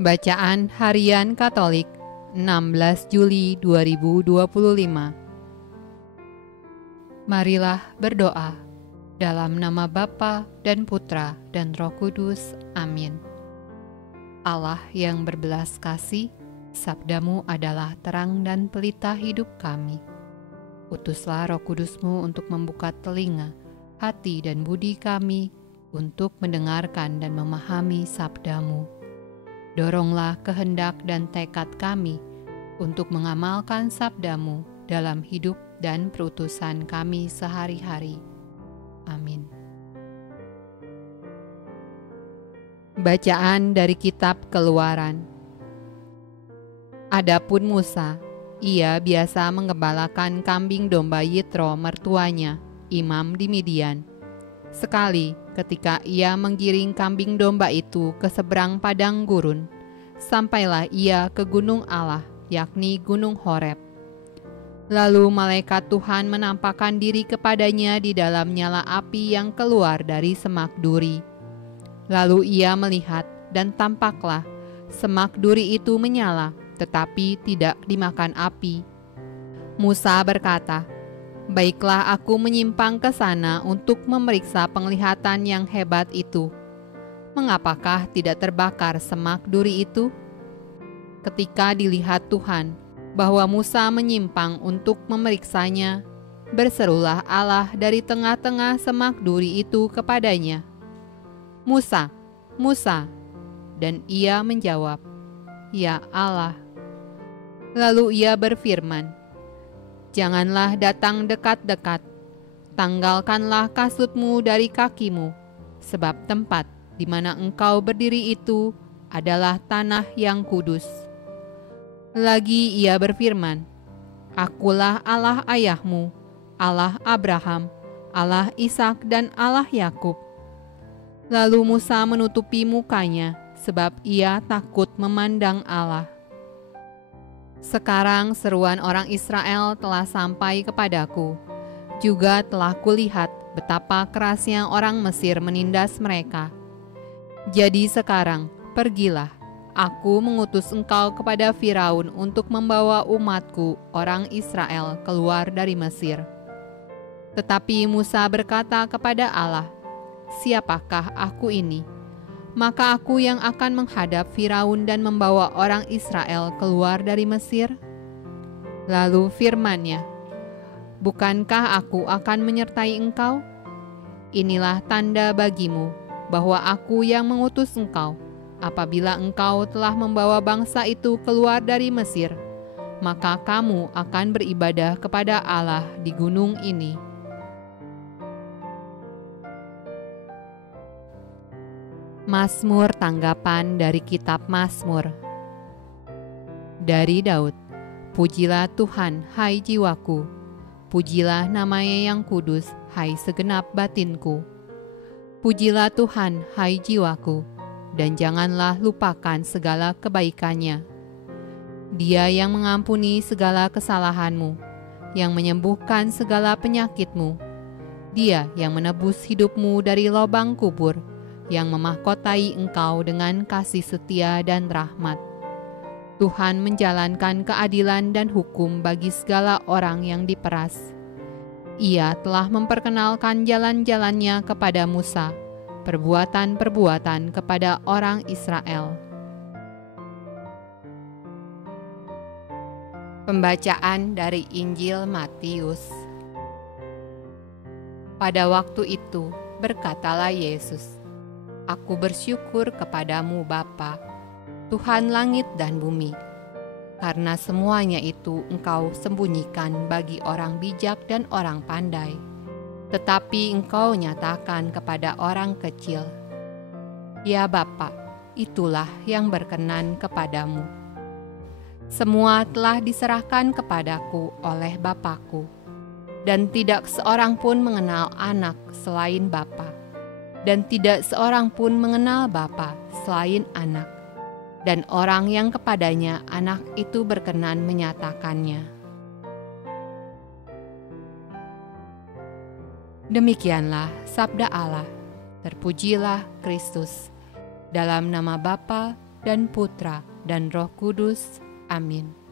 Bacaan Harian Katolik 16 Juli 2025. Marilah berdoa dalam nama Bapa dan Putra dan Roh Kudus. Amin. Allah yang berbelas kasih, sabdamu adalah terang dan pelita hidup kami. Utuslah Roh Kudusmu untuk membuka telinga, hati dan budi kami untuk mendengarkan dan memahami sabdamu. Doronglah kehendak dan tekad kami untuk mengamalkan sabdamu dalam hidup dan perutusan kami sehari-hari. Amin. Bacaan dari Kitab Keluaran. Adapun Musa, ia biasa menggembalakan kambing domba Yitro mertuanya, imam di Midian. Sekali ketika ia menggiring kambing domba itu ke seberang padang gurun, sampailah ia ke gunung Allah, yakni gunung Horeb. Lalu malaikat Tuhan menampakkan diri kepadanya di dalam nyala api yang keluar dari semak duri. Lalu ia melihat, dan tampaklah semak duri itu menyala, tetapi tidak dimakan api. Musa berkata, "Baiklah, aku menyimpang ke sana untuk memeriksa penglihatan yang hebat itu. Mengapakah tidak terbakar semak duri itu?" Ketika dilihat Tuhan bahwa Musa menyimpang untuk memeriksanya, berserulah Allah dari tengah-tengah semak duri itu kepadanya, "Musa, Musa!" Dan ia menjawab, "Ya Allah." Lalu ia berfirman, "Janganlah datang dekat-dekat, tanggalkanlah kasutmu dari kakimu, sebab tempat di mana engkau berdiri itu adalah tanah yang kudus." Lagi ia berfirman, "Akulah Allah ayahmu, Allah Abraham, Allah Ishak dan Allah Yakub." Lalu Musa menutupi mukanya, sebab ia takut memandang Allah. Sekarang seruan orang Israel telah sampai kepadaku. Juga telah kulihat betapa kerasnya orang Mesir menindas mereka. Jadi sekarang, pergilah, aku mengutus engkau kepada Firaun untuk membawa umatku, orang Israel, keluar dari Mesir. Tetapi Musa berkata kepada Allah, "Siapakah aku ini? Maka aku yang akan menghadap Firaun dan membawa orang Israel keluar dari Mesir?" Lalu firman-Nya, "Bukankah aku akan menyertai engkau? Inilah tanda bagimu bahwa aku yang mengutus engkau. Apabila engkau telah membawa bangsa itu keluar dari Mesir, maka kamu akan beribadah kepada Allah di gunung ini." Mazmur tanggapan dari Kitab Mazmur. Dari Daud. Pujilah Tuhan, hai jiwaku. Pujilah nama-Nya yang kudus, hai segenap batinku. Pujilah Tuhan, hai jiwaku, dan janganlah lupakan segala kebaikan-Nya. Dia yang mengampuni segala kesalahanmu, yang menyembuhkan segala penyakitmu. Dia yang menebus hidupmu dari lubang kubur, yang memahkotai engkau dengan kasih setia dan rahmat. Tuhan menjalankan keadilan dan hukum bagi segala orang yang diperas. Ia telah memperkenalkan jalan-jalan-Nya kepada Musa, perbuatan-perbuatan kepada orang Israel. Pembacaan dari Injil Matius. Pada waktu itu, berkatalah Yesus, "Aku bersyukur kepadamu Bapa, Tuhan langit dan bumi, karena semuanya itu Engkau sembunyikan bagi orang bijak dan orang pandai, tetapi Engkau nyatakan kepada orang kecil. Ya Bapa, itulah yang berkenan kepadamu. Semua telah diserahkan kepadaku oleh Bapa-Ku, dan tidak seorang pun mengenal anak selain Bapa, dan tidak seorang pun mengenal Bapa selain anak, dan orang yang kepadanya anak itu berkenan menyatakannya." Demikianlah sabda Allah. Terpujilah Kristus. Dalam nama Bapa dan Putra, dan Roh Kudus. Amin.